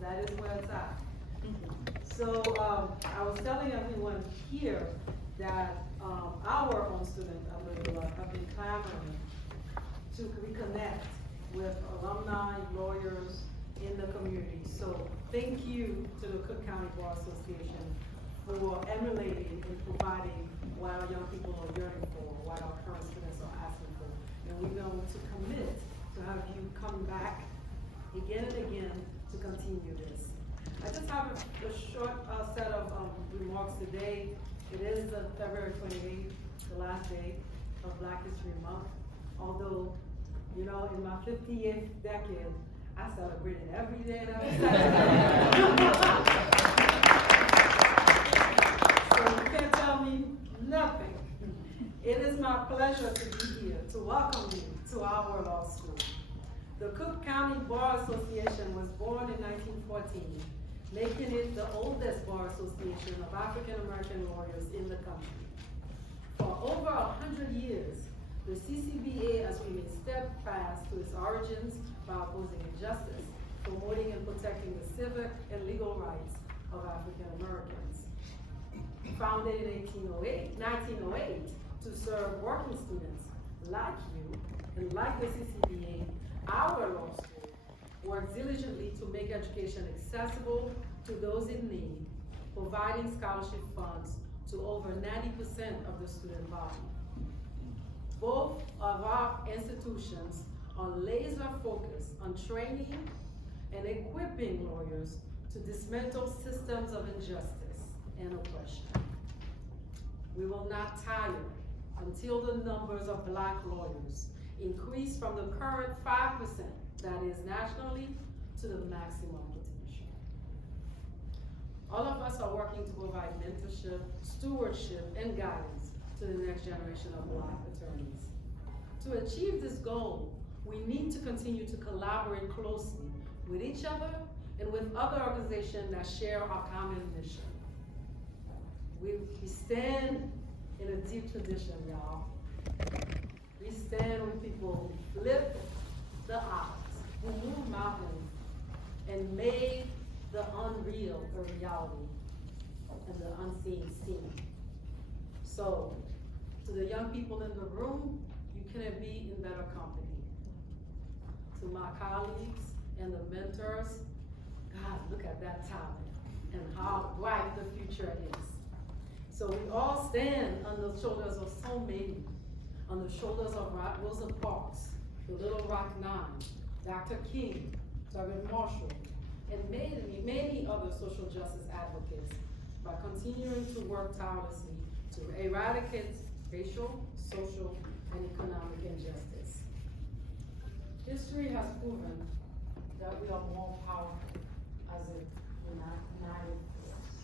That is where it's at. So I was telling everyone here that our own students have been clamoring to reconnect with alumni, lawyers in the community. So thank you to the Cook County Bar Association for emulating and providing what our young people are yearning for, what our current students are asking for. And we're going to commit to have you come back again and again to continue this. I just have a short set of remarks today. It is February 28th, the last day of Black History Month. Although, you know, in my 50th decade, I celebrated every day that I So you can't tell me nothing. It is my pleasure to be here, to welcome you to our law school. The Cook County Bar Association was born in 1914, making it the oldest bar association of African American lawyers in the country. For over 100 years, the CCBA has remained steadfast to its origins by opposing injustice, promoting and protecting the civic and legal rights of African Americans. Founded in 1908 to serve working students like you and like the CCBA, our law school works diligently to make education accessible to those in need, providing scholarship funds to over 90% of the student body. Both of our institutions are laser focused on training and equipping lawyers to dismantle systems of injustice and oppression. We will not tire until the numbers of Black lawyers increase from the current 5% that is nationally to the maximum potential. All of us are working to provide mentorship, stewardship, and guidance to the next generation of Black attorneys. To achieve this goal, we need to continue to collaborate closely with each other and with other organizations that share our common mission. We stand in a deep tradition, y'all. We stand with people who flip the odds, who move mountains, and made the unreal a reality and the unseen seen. So, to the young people in the room, you couldn't be in better company. To my colleagues and the mentors, God, look at that talent and how bright the future is. So we all stand on the shoulders of so many, on the shoulders of Rosa Parks, the Little Rock Nine, Dr. King, Thurgood Marshall, and many other social justice advocates by continuing to work tirelessly to eradicate racial, social, and economic injustice. History has proven that we are more powerful as a united force.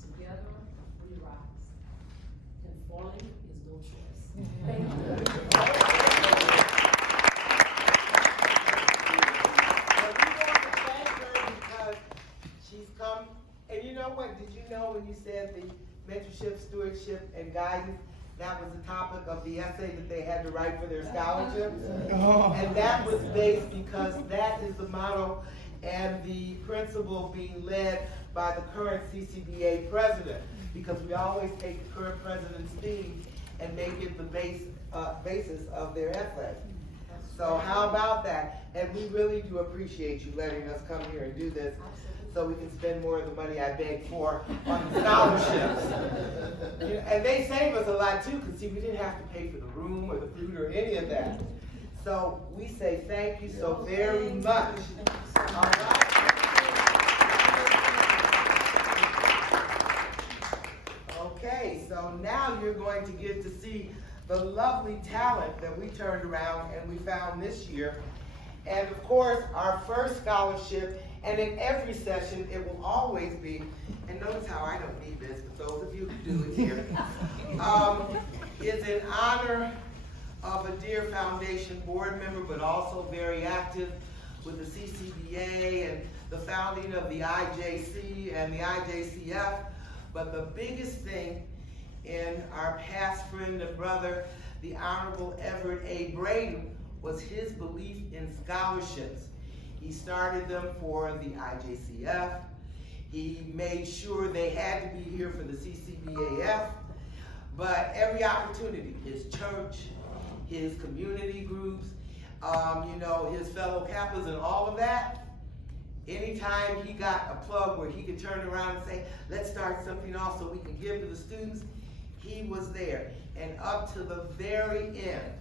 Together, we rise, and falling is no choice. Thank you. And you know what, did you know when you said the mentorship, stewardship, and guidance, that was the topic of the essay that they had to write for their scholarships? And that was based because that is the motto and the principle being led by the current CCBA president, because we always take the current president's theme and make it the basis of their essay. So how about that? And we really do appreciate you letting us come here and do this, so we can spend more of the money I begged for on the scholarships. And they save us a lot too, because see, we didn't have to pay for the room or the food or any of that. So we say thank you so very much. All right. Okay, so now you're going to get to see the lovely talent that we turned around and we found this year. And of course, our first scholarship, and in every session, it will always be, and notice how I don't need this, but those of you who do it here, is in honor of a dear foundation board member, but also very active with the CCBA and the founding of the IJC and the IJCF. But the biggest thing in our past friend and brother, the Honorable Everett A. Braden, was his belief in scholarships. He He started them for the IJCF. He made sure they had to be here for the CCBAF. But every opportunity, his church, his community groups, his fellow Kappas and all of that, anytime he got a plug where he could turn around and say, let's start something off so we can give to the students, he was there. And up to the very end,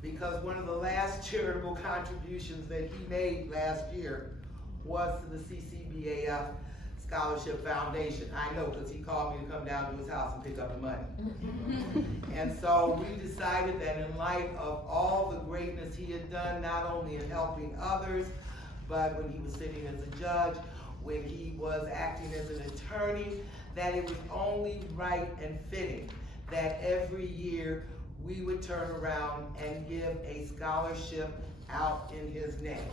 because one of the last charitable contributions that he made last year was to the CCBAF Scholarship Foundation. I know, because he called me to come down to his house and pick up the money. And so we decided that in light of all the greatness he had done, not only in helping others, but when he was sitting as a judge, when he was acting as an attorney, that it was only right and fitting that every year we would turn around and give a scholarship out in his name.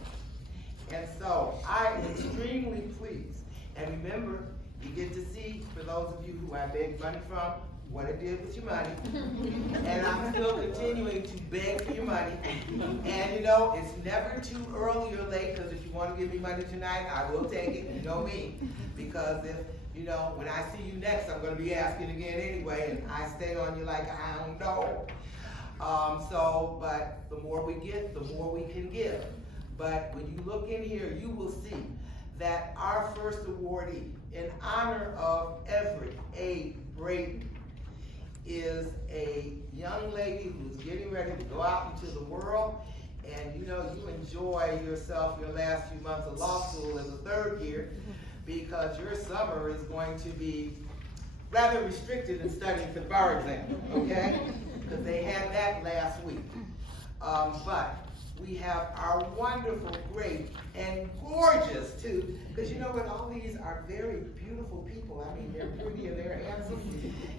And so I am extremely pleased. And remember, you get to see, for those of you who I begged money from, what I did with your money. And I'm still continuing to beg for your money. And it's never too early or late, because if you want to give me money tonight, I will take it, you know me. Because if, when I see you next, I'm going to be asking again anyway, and I stay on you like, I don't know. But the more we get, the more we can give. But when you look in here, you will see that our first awardee, in honor of Everett A. Brayton, is a young lady who's getting ready to go out into the world. And you enjoy yourself your last few months of law school as a third year, because your summer is going to be rather restricted in studying for the bar exam, okay? Because they had that last week. But we have our wonderful, great, and gorgeous too, because you know what, all these are very beautiful people. I mean, they're pretty and they're handsome.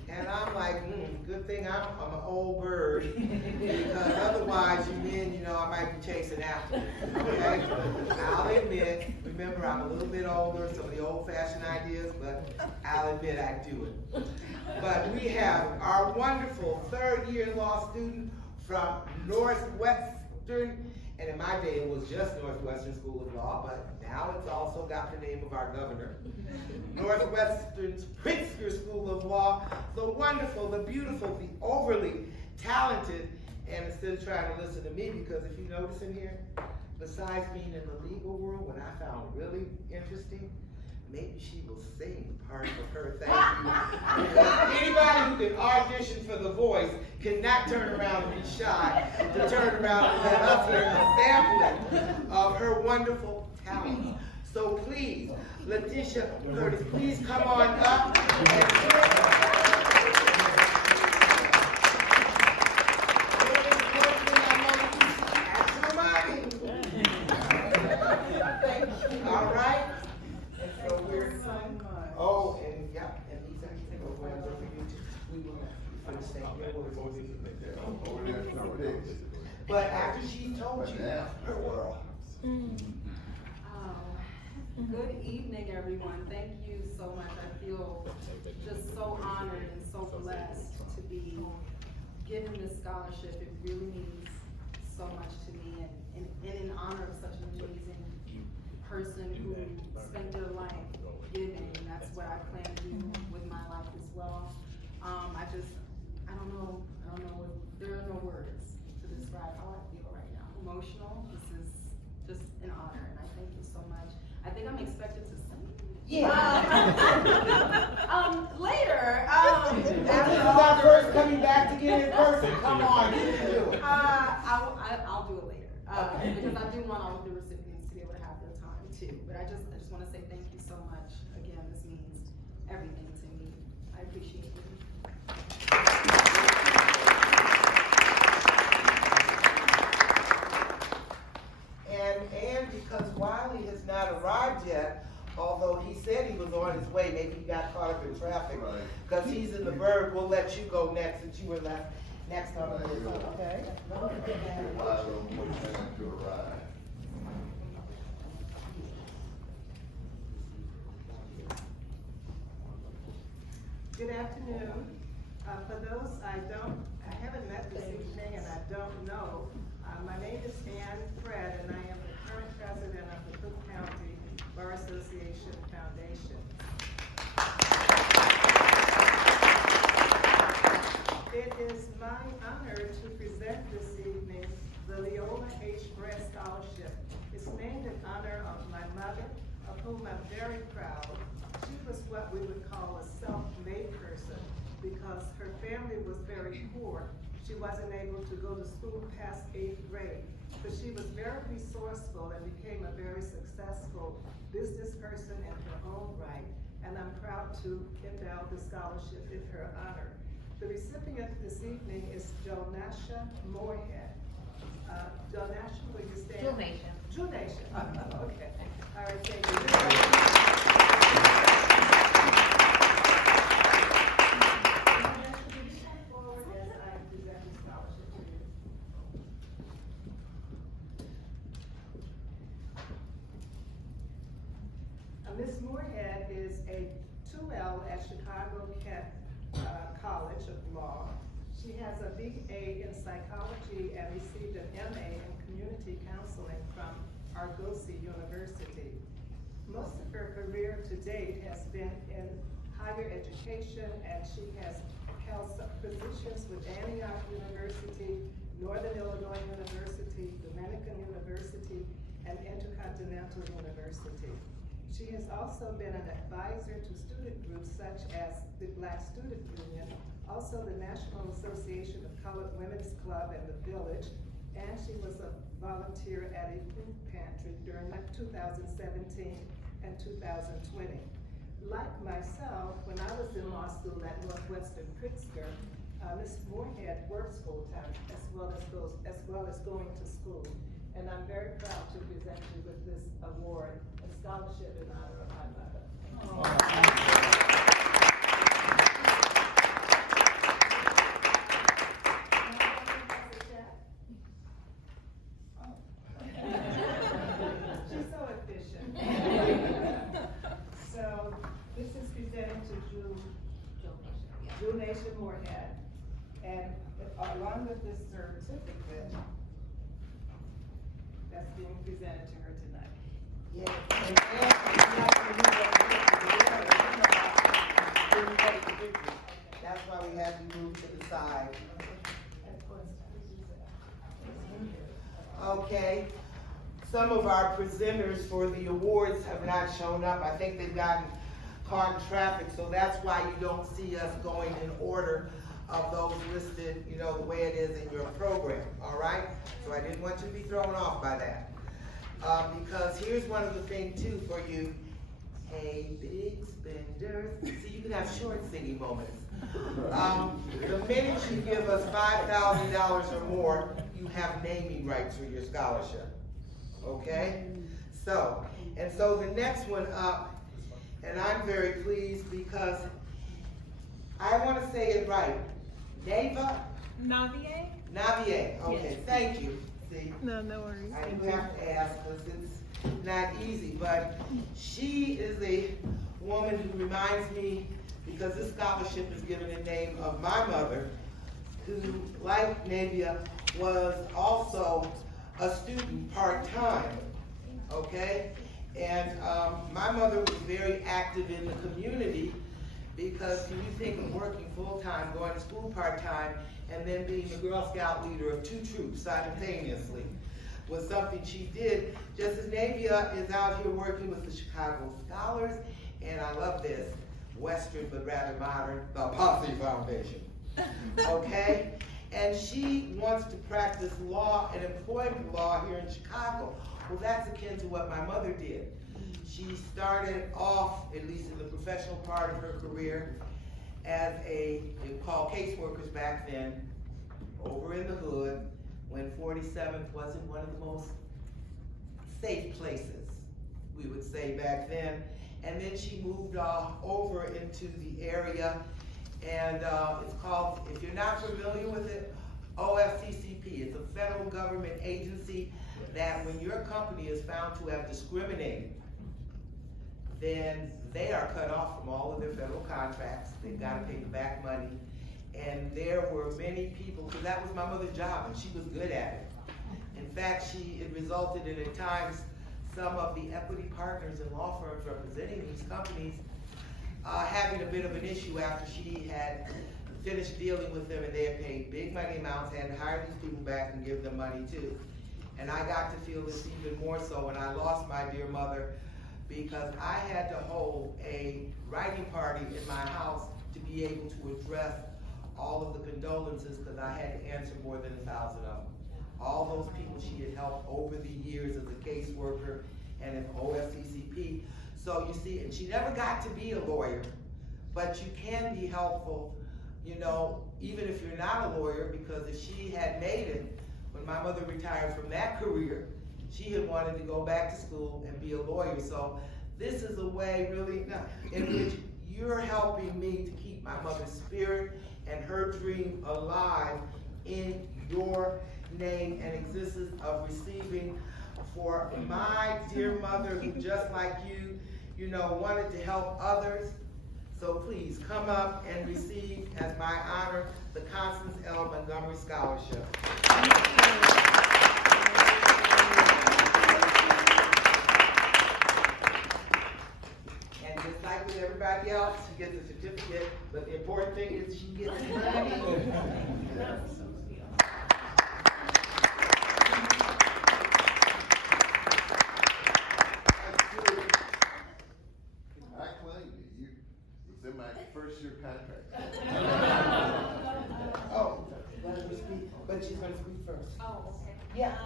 And I'm like, good thing I'm an old bird, because otherwise you men, I might be chasing after, okay? I'll admit, remember, I'm a little bit older, some of the old-fashioned ideas, but I'll admit I do it. But we have our wonderful third-year law student from Northwestern, and in my day it was just Northwestern School of Law, but now it's also got the name of our governor. Northwestern's Pritzker School of Law, the wonderful, the beautiful, the overly talented, and instead of trying to listen to me, because if you notice in here, besides being in the legal world, what I found really interesting, maybe she will sing part of her thank you. Because anybody who can audition for The Voice cannot turn around and be shy to turn around and let us hear a sampling of her wonderful talent. So please, Letitia Curtis, please come on up and all right? And so we're, oh, and yeah, and these are programs are for you too. We will not finish saying your words. But after she told you her world. Good evening, everyone. Thank you so much. I feel just so honored and so blessed to be given this scholarship. It really means so much to me, and in honor of such an amazing person who spent their life giving, and that's what I plan to do with my life as well. I don't know, there are no words to describe how I feel right now. Emotional. This is just an honor, and I thank you so much. I think I'm expected to sing. Yeah. Later. This is our first coming back to get in person. Come on, you can do it. I'll do it later. Because I do want all of the recipients to be able to have their time too. But I just want to say thank you so much. Again, this means everything to me. I appreciate it. And because Wiley has not arrived yet, although he said he was on his way, maybe he got caught up in traffic, because he's in the Burg. We'll let you go next, since you were left next on the list. Okay. Good afternoon. For those I haven't met this evening and I don't know, my name is Ann Fred, and I am the current president of the Cook County Bar Association Foundation. It is my honor to present this evening the Leola H. Brett Scholarship. It's named in honor of my mother, of whom I'm very proud. She was what we would call a self-made person because her family was very poor. She wasn't able to go to school past 8th grade, but she was very resourceful and became a very successful business person in her own right. And I'm proud to endow the scholarship in her honor. The recipient this evening is Jonasha Moorhead. Jonasha, will you stand? Junation. Junation. Okay. All right, thank you. Ms. Moorhead is a 2L at Chicago Kent College of Law. She has a BA in psychology and received an MA in community counseling from Argosy University. Most of her career to date has been in higher education, and she has held some positions with Antioch University, Northern Illinois University, Dominican University, and Intercontinental University. She has also been an advisor to student groups such as the Black Student Union, also the National Association of Colored Women's Club and the Village, and she was a volunteer at a food pantry during 2017 and 2020. Like myself, when I was in law school at Northwestern Pritzker, Ms. Moorhead works full-time as well as going to school. And I'm very proud to present you with this award, a scholarship in honor of my mother. She's so efficient. So this is presented to Junation Moorhead, and along with this certificate, that's being presented to her tonight. Yeah. That's why we have you move to the side. Okay. Some of our presenters for the awards have not shown up. I think they've gotten caught in traffic, so that's why you don't see us going in order of those listed, you know, the way it is in your program, all right? So I didn't want you to be thrown off by that. Because here's one of the things too for you. Hey, big spenders. See, you can have short singing moments. The minute you give us $5,000 or more, you have naming rights for your scholarship, okay? So the next one up, and I'm very pleased because I want to say it right. Navier? Navier, okay, Yes. Thank you. See, No worries. I do have to ask because it's not easy, but she is a woman who reminds me, because this scholarship is given in name of my mother, who, like Navia, was also a student part-time, okay? And my mother was very active in the community, because can you think of working full-time, going to school part-time, and then being the Girl Scout leader of 2 troops simultaneously was something she did, just as Navia is out here working with the Chicago Scholars, and I love this, Western but rather modern, the Posse Foundation, okay? And she wants to practice law and employment law here in Chicago. Well, that's akin to what my mother did. She started off, at least in the professional part of her career, as they were called caseworkers back then, over in the hood, when 47th wasn't one of the most safe places, we would say back then. And then she moved over into the area, and it's called, if you're not familiar with it, OFCCP. It's a federal government agency that when your company is found to have discriminated, then they are cut off from all of their federal contracts. They've got to pay the back money. And there were many people, because that was my mother's job, and she was good at it. In fact, it resulted in at times some of the equity partners and law firms representing these companies having a bit of an issue after she had finished dealing with them and they had paid big money amounts, had to hire these people back and give them money too. And I got to feel this even more so when I lost my dear mother, because I had to hold a writing party in my house to be able to address all of the condolences, because I had to answer more than 1,000 of them. All those people she had helped over the years as a caseworker and an OFCCP. So you see, and she never got to be a lawyer, but you can be helpful, you know, even if you're not a lawyer, because if she had made it, when my mother retired from that career, she had wanted to go back to school and be a lawyer. So this is a way really in which you're helping me to keep my mother's spirit and her dream alive in your name and existence of receiving for my dear mother, who just like you know, wanted to help others. So please come up and receive as my honor the Constance L. Montgomery Scholarship. And just like with everybody else, she gets a certificate, but the important thing is she gets money. First year contract. Oh, let her speak, but she's gonna speak first. Oh, okay. Yeah.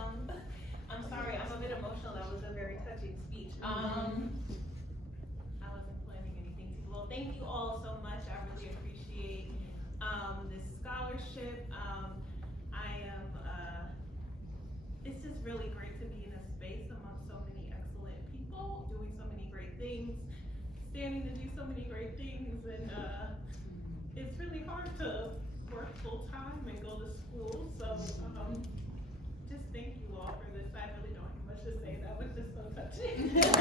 I'm sorry, I'm a bit emotional. That was a very touching speech. I wasn't planning anything. Well, thank you all so much. I really appreciate this scholarship. It's just really great to be in a space among so many excellent people doing so many great things, standing to do so many great things, and it's really hard to work full time and go to school. So just thank you all for this. I really don't have much to say. That was just so touching.